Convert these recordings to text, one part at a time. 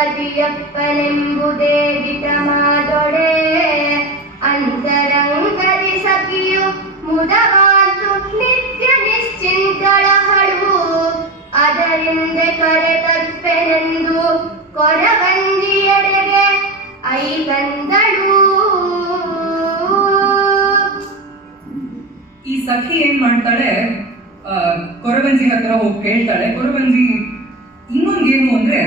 ಪತಿಯಪ್ಪನೆಂಬುದೇ ದಿಟಮಾದೊಡೆ ಅಂತರಂಗದಿ ಸಖಿಯು ಮುದವಾತು ನಿತ್ಯ ನಿಶ್ಚಿಂತಳಹಳು ಅದರಿಂದ ಕರೆತಪ್ಪೆನೆಂದು ಕೊರವಂಜಿಯಡೆಗೆ ಐಗಂದಳು. ಈ ಸಖಿ ಏನ್ ಮಾಡ್ತಾಳೆ, ಕೊರವಂಜಿ ಹತ್ರ ಹೋಗಿ ಕೇಳ್ತಾಳೆ. ಕೊರವಂಜಿ ಇನ್ನೊಂದೇನು ಅಂದ್ರೆ,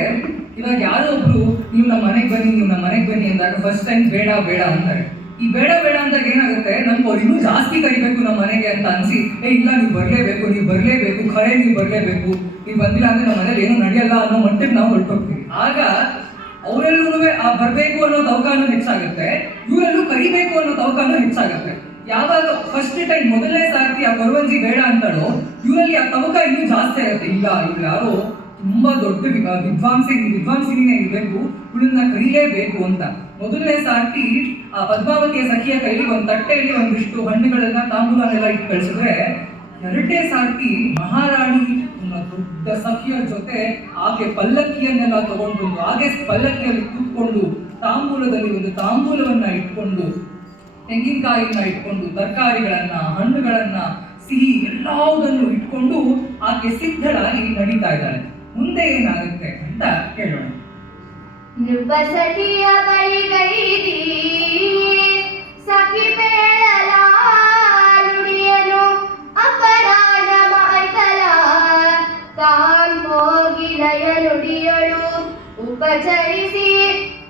ಇವಾಗ ಯಾರೋ ಒಬ್ರು ನೀವು ನಮ್ಮ ಮನೆಗೆ ಬನ್ನಿ ಅಂದಾಗ ಫಸ್ಟ್ ಟೈಮ್ ಬೇಡ ಬೇಡ ಅಂತಾರೆ. ಈ ಬೇಡ ಬೇಡ ಅಂದಾಗ ಏನಾಗುತ್ತೆ, ನಮ್ಗೆ ಅವ್ರು ಇನ್ನೂ ಜಾಸ್ತಿ ಕರಿಬೇಕು ನಮ್ಮ ಮನೆಗೆ ಅಂತ ಅನ್ಸಿ, ಇಲ್ಲ ನೀವು ಬರಲೇಬೇಕು ಖರೆ ನೀವು ಬರಲೇಬೇಕು, ನೀವು ಬಂದಿಲ್ಲ ಅಂದ್ರೆ ನಮ್ಮ ಮನೇಲಿ ಏನೂ ನಡೆಯಲ್ಲ ಅನ್ನೋ ಮಟ್ಟಿಗೆ ನಾವು ಹೊರಟೋಗ್ತೀವಿ. ಆಗ ಅವರೆಲ್ಲೂ ಆ ಬರಬೇಕು ಅನ್ನೋ ತವಕಾನು ಹೆಚ್ಚಾಗುತ್ತೆ, ಇವರೆಲ್ಲೂ ಕರಿಬೇಕು ಅನ್ನೋ ತವಕಾನು ಹೆಚ್ಚಾಗುತ್ತೆ. ಯಾವಾಗ ಫಸ್ಟ್ ಟೈಮ್ ಮೊದಲನೇ ಸಾರ್ತಿ ಆ ಕೊರವಂಜಿ ಬೇಡ ಅಂತಾಳೋ, ಇವರಲ್ಲಿ ಆ ತವಕ ಇನ್ನೂ ಜಾಸ್ತಿ ಆಗುತ್ತೆ. ಇಲ್ಲ ಇವ್ರು ಯಾರೋ ತುಂಬಾ ದೊಡ್ಡ ವಿದ್ವಾಂಸಿನೇ ಇರಬೇಕು, ಇವಳನ್ನ ಕರೀಲೇಬೇಕು ಅಂತ. ಮೊದಲನೇ ಸಾರ್ತಿ ಆ ಪದ್ಮಾವತಿಯ ಸಖಿಯ ಕೈಲಿ ಒಂದು ತಟ್ಟೆಯಲ್ಲಿ ಒಂದಿಷ್ಟು ಹಣ್ಣುಗಳನ್ನ ತಾಂಬೂಲನೆಲ್ಲ ಇಟ್ಟು ಕಳಿಸಿದ್ರೆ, ಎರಡನೇ ಸಾರ್ತಿ ಮಹಾರಾಣಿ ದೊಡ್ಡ ಸಖಿಯ ಜೊತೆ ಆಕೆ ಪಲ್ಲಕ್ಕಿಯನ್ನೆಲ್ಲ ತಗೊಂಡು ಬಂದು, ಹಾಗೆ ಪಲ್ಲಕ್ಕಿಯಲ್ಲಿ ಕೂತ್ಕೊಂಡು ತಾಂಬೂಲದಲ್ಲಿ ಒಂದು ತಾಂಬೂಲವನ್ನ ಇಟ್ಕೊಂಡು, ತೆಂಗಿನಕಾಯಿಯನ್ನ ಇಟ್ಕೊಂಡು, ತರಕಾರಿಗಳನ್ನ, ಹಣ್ಣುಗಳನ್ನ, ಸಿಹಿ ಎಲ್ಲದನ್ನು ಇಟ್ಕೊಂಡು ಆಕೆ ಸಿದ್ಧಳಾಗಿ ನಡೀತಾ ಇದ್ದಾಳೆ. ಮುಂದೆ ಏನಾಗುತ್ತೆ ಅಂತ ಕೇಳೋಣ. ನೃಪಸಖಿಯ ಬಳಿಗೈದಿ ಸಖಿ ಬೇಳಲಾನುಡಿಯನು ಅಪರಾಧ ಮಾಯ್ತಲ ತಾನ್ ಹೋಗಿ ಲಯ ನುಡಿಯಳು ಉಪಚರಿಸಿ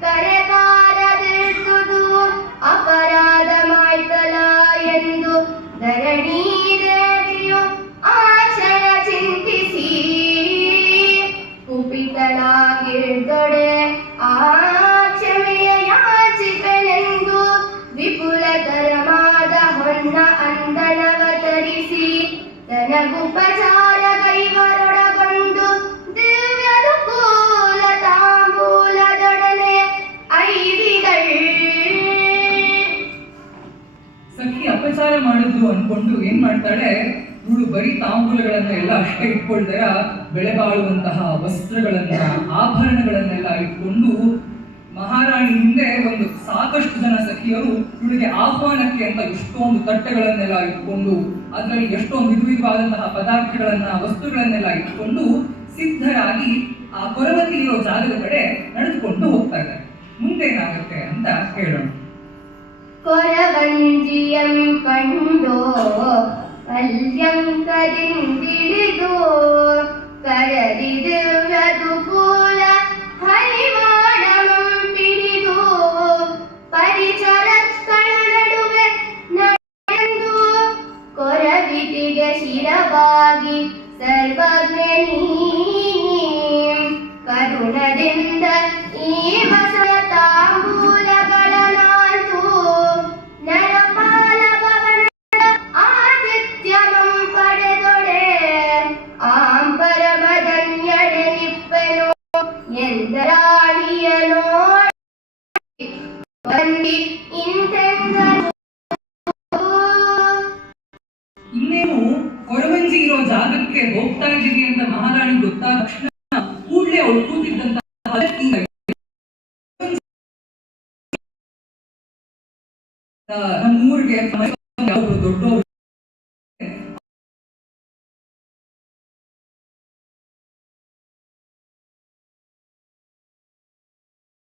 ಕರೆತಾರದಿರ್ತುದು ಅಪರಾಧ ಮಾಯ್ತಲ ಎಂದು ಧರಣಿ ದೇವಿಯು ಆಕ್ಷಣ ಚಿಂತಿಸಿ ಕುಪಿತಳಾಗಿರ್ದೊಡೆ ಆ ಕ್ಷಮೆಯ ಯಾಚಿಪನೆಂದು ವಿಪುಲತರವಾದ ಹೊನ್ನ ಅಂದಳವತರಿಸಿ ತನಗುಪಚಾರ ಕೈವರೊಳಗೊಂಡು ದಿವ್ಯನುಕೂಲ ತಾಂಬೂಲದೊಡನೆ ಐದಿದಳ್. ಸಖಿ ಅಪಚಾರ ಮಾಡಿದ್ದು ಅನ್ಕೊಂಡು ಏನ್ ಮಾಡ್ತಾಳೆ, ಇವಳು ಬರೀ ತಾಂಬೂಲಗಳನ್ನ ಎಲ್ಲ ಅಷ್ಟೇ ಇಟ್ಕೊಳ್ತಾರ, ಬೆಳೆ ಬಾಳುವಂತಹ ವಸ್ತ್ರಗಳನ್ನ, ಆಭರಣಗಳನ್ನೆಲ್ಲ ಇಟ್ಕೊಂಡು ಮಹಾರಾಣಿ ಹಿಂದೆ ಒಂದು ಸಾಕಷ್ಟು ಜನ ಸಖಿಯರು ಇವಳಿಗೆ ಆಹ್ವಾನಕ್ಕೆ ಅಂತ ಎಷ್ಟೊಂದು ತಟ್ಟೆಗಳನ್ನೆಲ್ಲ ಇಟ್ಕೊಂಡು, ಅದರಲ್ಲಿ ಎಷ್ಟೊಂದು ವಿಧವಾದಂತಹ ಪದಾರ್ಥಗಳನ್ನ, ವಸ್ತುಗಳನ್ನೆಲ್ಲ ಇಟ್ಕೊಂಡು ಸಿದ್ಧರಾಗಿ ಆ ಕೊರವಂಜಿ ಇರೋ ಜಾಗದ ಕಡೆ ನಡೆದುಕೊಂಡು ಹೋಗ್ತಾ ಇದ್ದಾರೆ. ಮುಂದೇನಾಗುತ್ತೆ ಅಂತ ಹೇಳೋಣ. ಕೊರವಂಜಿಯಂ ಕಂಡೋ ಪಲ್ಯಂಕದಿಂದಿಳಿದು ಕರದಿದುರದುಕೂಲ ಹರಿವಾಣಮಂ ಪಿಡಿದು ಪರಿಚರಗಳ ನಡುವೆ ನಡೆದು ಕೊರವಿಟಿಗೆ ಶಿರವಾಗಿ ಸರ್ವಜ್ಞನೀ ಕರುಣದಿಂದ ಈ ಬಸವ ತಾಂಬೂಲಗಳನ್ನಾಂತು ನರಪಾಲ ಭವನ ಆದಿತ್ಯಮಂ ಪಡೆದೊಡೆ ಆಂಬರಮದನ್ಯಡೆ ನಿಪ್ಪೆನೋ ಎಂದರಾಣಿಯನೋ ಬಂದಿ ಇಂತೆಂದರು. ಇನ್ನೇನು ಕೊರವಂಜಿ ಇರೋ ಜಾಗಕ್ಕೆ ಹೋಗ್ತಾ ಇದ್ದೀವಿ ಅಂತ ಮಹಾರಾಣಿ ಗೊತ್ತಾದ ತಕ್ಷಣ ಕೂಡಲೇ ಅವಳು ಕೂತಿದ್ದಂತ ನಮ್ಮೂರಿಗೆ ದೊಡ್ಡವರು